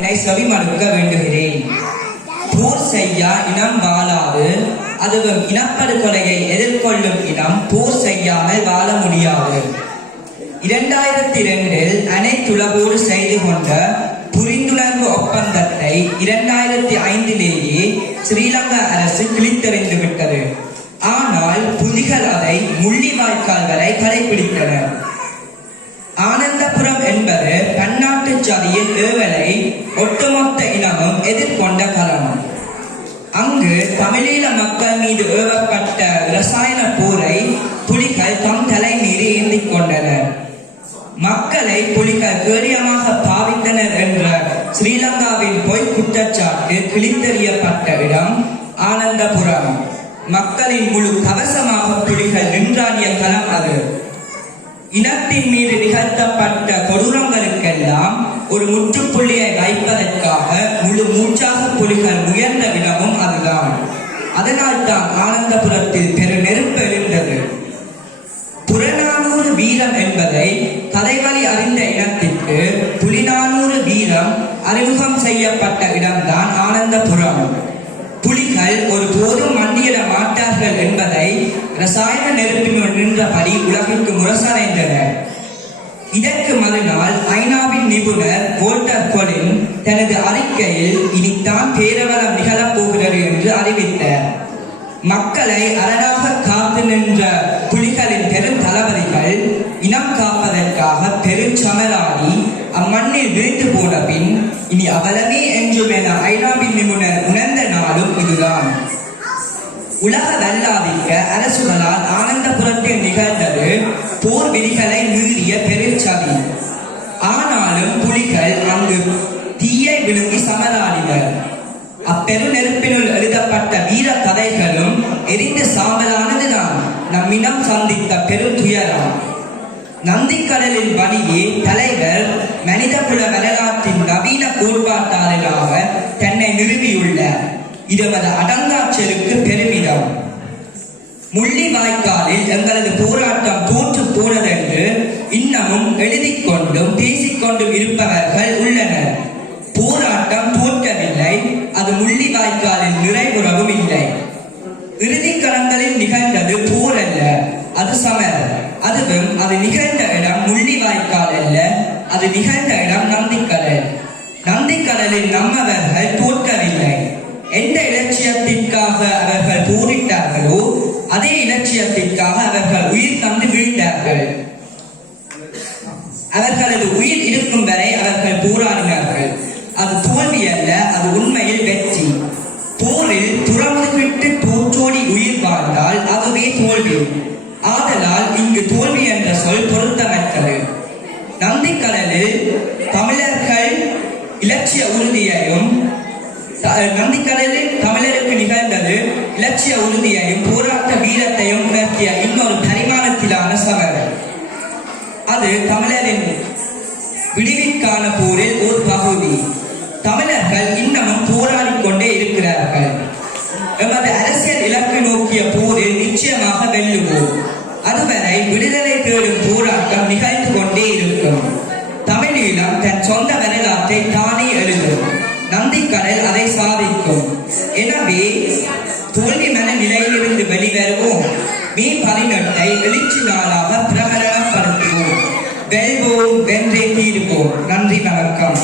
என்னை செவிமடுக்க வேண்டுகிறேன். போர் செய்யா இனம் வாழாது. அதுவும் இனப்படுகொலையை எதிர்கொள்ளும் இனம் போர் செய்யாமல் வாழ முடியாது. இரண்டாயிரத்தி இரண்டில் அனைத்துலகோடு செய்து கொண்ட புரிந்துணர்வு ஒப்பந்தத்தை இரண்டாயிரத்தி ஐந்திலேயே ஸ்ரீலங்கா அரசு கிழித்தறிந்து விட்டது. ஆனால் புலிகள் அதை முள்ளிவாய்க்கால் வரை கடைபிடித்தனர். ஆனந்தபுரம் என்பது பன்னாட்டு ஜாதியின் ஏவலை ஒட்டுமொத்த இனமும் எதிர்கொண்ட களம் அங்கு தமிழீழ மக்கள் மீது ஏவப்பட்ட ரசாயன போரை புலிகள் தம் தலை மீறி ஏந்திக் கொண்டனர். மக்களை புலிகள் கேரியமாக பாவித்தனர் என்ற ஸ்ரீலங்காவின் பொய் குற்றச்சாட்டு கிழித்தெறியப்பட்ட இடம் ஆனந்தபுரம். மக்களின் முழு கவசமாக புலிகள் நின்றாடிய இனத்தின் மீது நிகழ்த்தப்பட்ட கொடூரங்களுக்கெல்லாம் ஒரு முற்றுப்புள்ளியை வைப்பதற்காக முழு மூச்சாக புலிகள் உயர்ந்த விடமும் அதுதான். அதனால் தான் ஆனந்தபுரத்தில் பெரு நெருப்பு எழுந்தது. புறநானூறு வீரம் என்பதை கதைவழி அறிந்த இனத்திற்கு புலிநானூறு வீரம் அறிமுகம் செய்யப்பட்ட இடம்தான் ஆனந்தபுரம். புலிகள் ஒரு போதும் மண்டியிட மாட்டார்கள் என்பதை ரசாயன நெருப்பினுடன் நின்றபடி உலகிற்கு முரசறைந்தனர் இதற்கு மறுநாள் ஐநாவின் நிபுணர் வோல்டர் கொலின் தனது அறிக்கையில் இனித்தான் பேரவலம் நிகழப்போகிறது என்று அறிவித்தார். மக்களை அரணாக காத்து நின்ற புலிகளின் பெரும் தளபதிகள் இனம் காப்பதற்காக பெருஞ்சமராடி அம்மண்ணில் வீழ்ந்து போன பின் இனி அவலமே என்றும் என ஐநாவின் நிபுணர் உணர்ந்த நாளும் இதுதான். உலக வல்லாதிக்க அரசுகளால் ஆனந்தபுரத்தில் நிகழ்ந்தது போர் விதிகளை மீறிய பெருச்சதி ஆனாலும் புலிகள் அங்கு தீயை விழுங்கி சமராடினர். அப்பெரு நெருப்பினுள் எழுதப்பட்ட வீர கதைகளும் எரிந்து சாம்பலானதுதான். நம்மிடம் சந்தித்த பெரும் துயரம் நந்திக்கடலின் வழியே தலைவர் மனிதகுல வரலாற்றின் நவீன கோட்பாட்டாளராக தன்னை நிறுவியுள்ளார். இதுவது அடங்காச்சலுக்கு பெருமிதம். முள்ளி வாய்க்காலில் எங்களது போராட்டம் தோற்று போனதென்று இன்னமும் எழுதி கொண்டும் பேசிக்கொண்டும் இருப்பவர்கள் உள்ளனர். போராட்டம் தோற்றவில்லை அது முள்ளி வாய்க்காலில் நிறைவுறவும் இல்லை. இறுதி களங்களில் நிகழ்ந்தது போர் அல்ல அது சமர். அதுவும் அது நிகழ்ந்த இடம் முள்ளி வாய்க்கால் அல்ல அது நிகழ்ந்த இடம் நந்திக்கடல். நந்திக்கடலில் நம்மவர்கள் தோற்கவில்லை எந்த இலட்சியத்திற்காக அவர்கள் போரிட்டார்களோ அதே இலட்சியத்திற்காக அவர்கள் உயிர் தந்து வீழ்ந்தார்கள். அவர்களது உயிர் இருக்கும் வரை அவர்கள் போராடினார்கள். அது தோல்வி அல்ல அது உண்மையில் வெற்றி. போரில் விட்டு தோற்றோடி உயிர் வாழ்ந்தால் அதுவே தோல்வி. ஆதலால் இங்கு தோல்வி என்ற சொல் பொருத்தமற்றது. நந்திக்கடலில் தமிழர்கள் இலட்சிய உறுதியையும் நந்திக்கடலில் தமிழருக்கு நிகழ்ந்தது. இலட்சிய உறுதியையும் போராட்ட வீரத்தையும் உணர்த்திய இன்னொரு பரிமாணத்திலான சமரம். அது தமிழரின் விடுவிற்கான போரில் ஒரு பகுதி. தமிழர்கள் இன்னமும் போராடி கொண்டே இருக்கிறார்கள். எமது அரசியல் இலக்கு நோக்கிய போரில் நிச்சயமாக வெல்லுவோம். அதுவரை விடுதலை தேடும் போராட்டம் நிகழ்ந்து கொண்டே இருக்கும். நந்திக்கடல் அதை சாதிக்கும். எனவே தோல்வி மன நிலையிலிருந்து வெளிவருவோம். மே பதினெட்டை எழுச்சி நாளாக பிரகடனப்படுத்துவோம். வெல்வோம் வென்றே தீருவோம். நன்றி வணக்கம்.